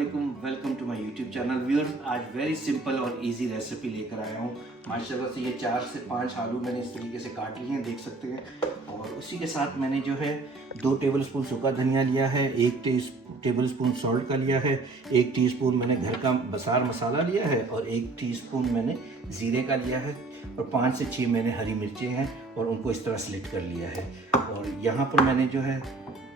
वालेकुम, welcome to my YouTube channel. Viewers, आज very simple और इजी रेसिपी लेकर आया हूँ। माशाल्लाह से ये 4 से 5 आलू मैंने इस तरीके से काट लिए हैं, देख सकते हैं। और उसी के साथ मैंने जो है 2 टेबलस्पून सूखा धनिया लिया है, 1 टेबलस्पून सॉल्ट का लिया है, 1 टीस्पून मैंने घर का बसार मसाला लिया है और 1 टीस्पून मैंने ज़ीरे का लिया है और 5 से 6 मैंने हरी मिर्चें हैं और उनको इस तरह स्लिट कर लिया है। और यहाँ पर मैंने जो है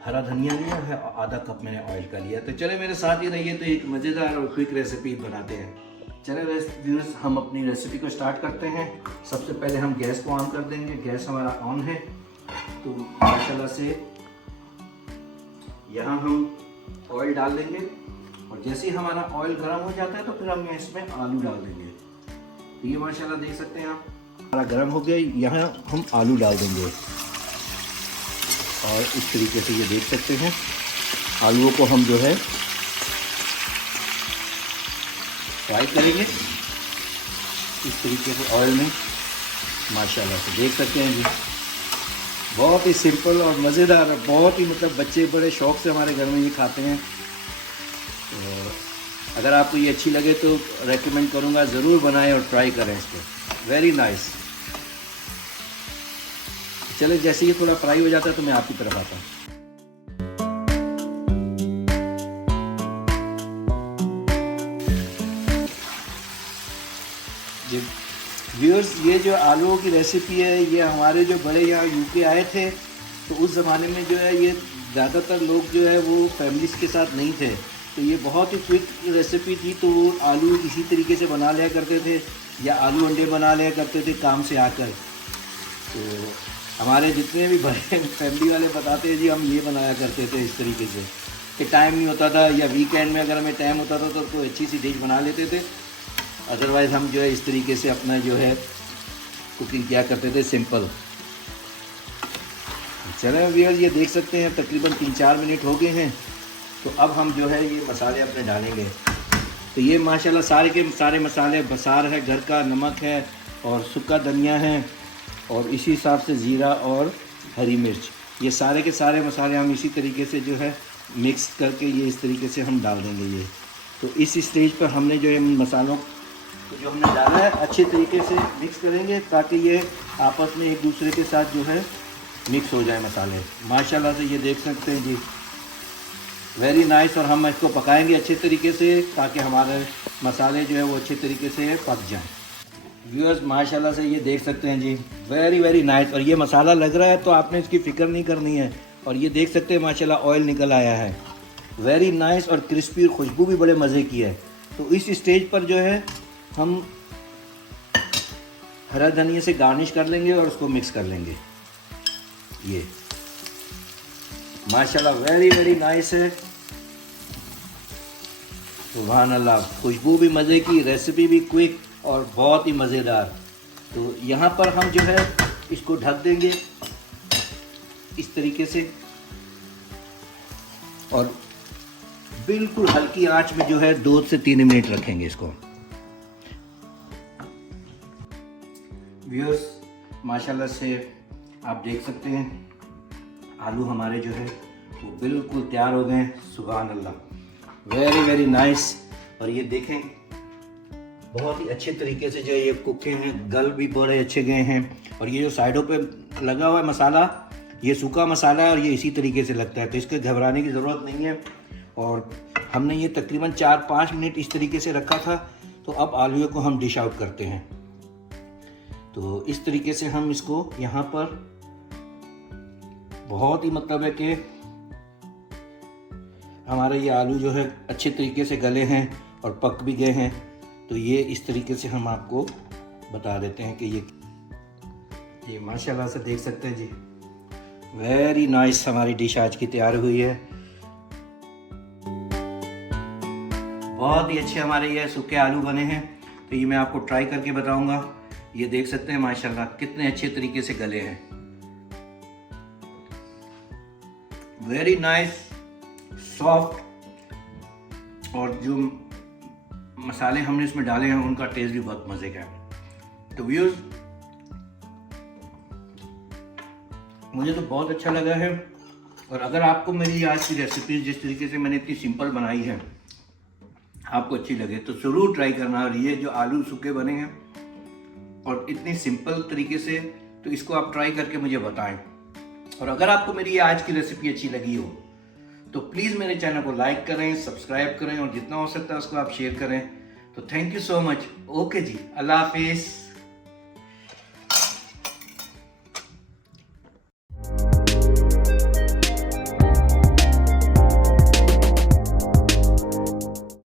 हरा धनिया लिया है और आधा कप मैंने ऑयल का लिया। तो चले मेरे साथ ही रहिए, तो एक मज़ेदार और क्विक रेसिपी बनाते हैं। चले व्यूअर्स, हम अपनी रेसिपी को स्टार्ट करते हैं। सबसे पहले हम गैस को ऑन कर देंगे। गैस हमारा ऑन है, तो माशाल्लाह से यहाँ हम ऑयल डाल देंगे और जैसे ही हमारा ऑयल गर्म हो जाता है तो फिर हम इसमें आलू डाल देंगे। तो ये माशाल्लाह देख सकते हैं आप, हमारा गर्म हो गया। यहाँ हम आलू डाल देंगे और इस तरीके से ये देख सकते हैं आलूओं को हम जो है फ्राई करेंगे इस तरीके से ऑयल में। माशाल्लाह से देख सकते हैं जी, बहुत ही सिंपल और मज़ेदार, बहुत ही मतलब बच्चे बड़े शौक़ से हमारे घर में ये खाते हैं। तो अगर आपको ये अच्छी लगे तो रेकमेंड करूँगा, ज़रूर बनाएं और ट्राई करें इसको। Very nice. चले, जैसे ये थोड़ा फ्राई हो जाता है तो मैं आपकी तरफ आता हूँ। जी व्यूअर्स, ये जो आलूओं की रेसिपी है, ये हमारे जो बड़े यहाँ यूके आए थे तो उस ज़माने में जो है ये ज़्यादातर लोग जो है वो फैमिलीज़ के साथ नहीं थे, तो ये बहुत ही क्विक रेसिपी थी। तो वो आलू इसी तरीके से बना लिया करते थे या आलू अंडे बना लिया करते थे काम से आकर। तो हमारे जितने भी बड़े फैमिली वाले बताते हैं जी, हम ये बनाया करते थे इस तरीके से कि टाइम नहीं होता था या वीकेंड में अगर हमें टाइम होता था तो कोई अच्छी सी डिश बना लेते थे। अदरवाइज़ हम जो है इस तरीके से अपना जो है कुकिंग किया करते थे, सिंपल। चलें व्यूअर्स, ये देख सकते हैं तकरीबन 3-4 मिनट हो गए हैं। तो अब हम जो है ये मसाले अपने डालेंगे। तो ये माशाल्लाह सारे के सारे मसाले, बसार है घर का, नमक है और सूखा धनिया है और इसी हिसाब से ज़ीरा और हरी मिर्च, ये सारे के सारे मसाले हम इसी तरीके से जो है मिक्स करके ये इस तरीके से हम डाल देंगे। ये तो इस स्टेज पर हमने जो है मसालों को जो हमने डाला है अच्छे तरीके से मिक्स करेंगे ताकि ये आपस में एक दूसरे के साथ जो है मिक्स हो जाए मसाले। माशाल्लाह से ये देख सकते हैं जी, वेरी नाइस। और हम इसको पकाएंगे अच्छे तरीके से ताकि हमारे मसाले जो है वो अच्छे तरीके से पक जाएँ। व्यूअर्स, माशाल्लाह से ये देख सकते हैं जी, वेरी नाइस। और ये मसाला लग रहा है तो आपने इसकी फ़िक्र नहीं करनी है। और ये देख सकते हैं माशाल्लाह ऑयल निकल आया है, वेरी नाइस और क्रिस्पी, और खुशबू भी बड़े मज़े की है। तो इस स्टेज पर जो है हम हरा धनिया से गार्निश कर लेंगे और उसको मिक्स कर लेंगे। ये माशाल्लाह वेरी नाइस है। सुभान अल्लाह, खुशबू भी मज़े की, रेसिपी भी क्विक और बहुत ही मज़ेदार। तो यहाँ पर हम जो है इसको ढक देंगे इस तरीके से और बिल्कुल हल्की आंच में जो है 2 से 3 मिनट रखेंगे इसको। व्यूअर्स, माशाल्लाह से आप देख सकते हैं आलू हमारे जो है वो बिल्कुल तैयार हो गए हैं। सुभान अल्लाह, वेरी नाइस। और ये देखें बहुत ही अच्छे तरीके से जो ये कुक हैं, गल भी बड़े अच्छे गए हैं। और ये जो साइडों पे लगा हुआ है मसाला, ये सूखा मसाला है और ये इसी तरीके से लगता है, तो इसके घबराने की ज़रूरत नहीं है। और हमने ये तकरीबन 4-5 मिनट इस तरीके से रखा था। तो अब आलूओं को हम डिश आउट करते हैं। तो इस तरीके से हम इसको यहाँ पर बहुत ही मतलब है कि हमारे ये आलू जो है अच्छे तरीके से गले हैं और पक भी गए हैं। तो ये इस तरीके से हम आपको बता देते हैं कि ये माशाल्लाह से देख सकते हैं जी, वेरी नाइस हमारी डिश आज की तैयार हुई है। बहुत ही अच्छे हमारे ये सूखे आलू बने हैं। तो ये मैं आपको ट्राई करके बताऊंगा। ये देख सकते हैं माशाल्लाह कितने अच्छे तरीके से गले हैं, वेरी नाइस, सॉफ्ट। और जो मसाले हमने इसमें डाले हैं उनका टेस्ट भी बहुत मज़े का है। तो व्यूअर्स, मुझे तो बहुत अच्छा लगा है। और अगर आपको मेरी आज की रेसिपी जिस तरीके से मैंने इतनी सिंपल बनाई है आपको अच्छी लगे तो ज़रूर ट्राई करना। और ये जो आलू सूखे बने हैं और इतने सिंपल तरीके से, तो इसको आप ट्राई करके मुझे बताएं। और अगर आपको मेरी ये आज की रेसिपी अच्छी लगी हो तो प्लीज़ मेरे चैनल को लाइक करें, सब्सक्राइब करें और जितना हो सकता है उसको आप शेयर करें। तो thank you so much. Okay जी, अल्लाह हाफिज़।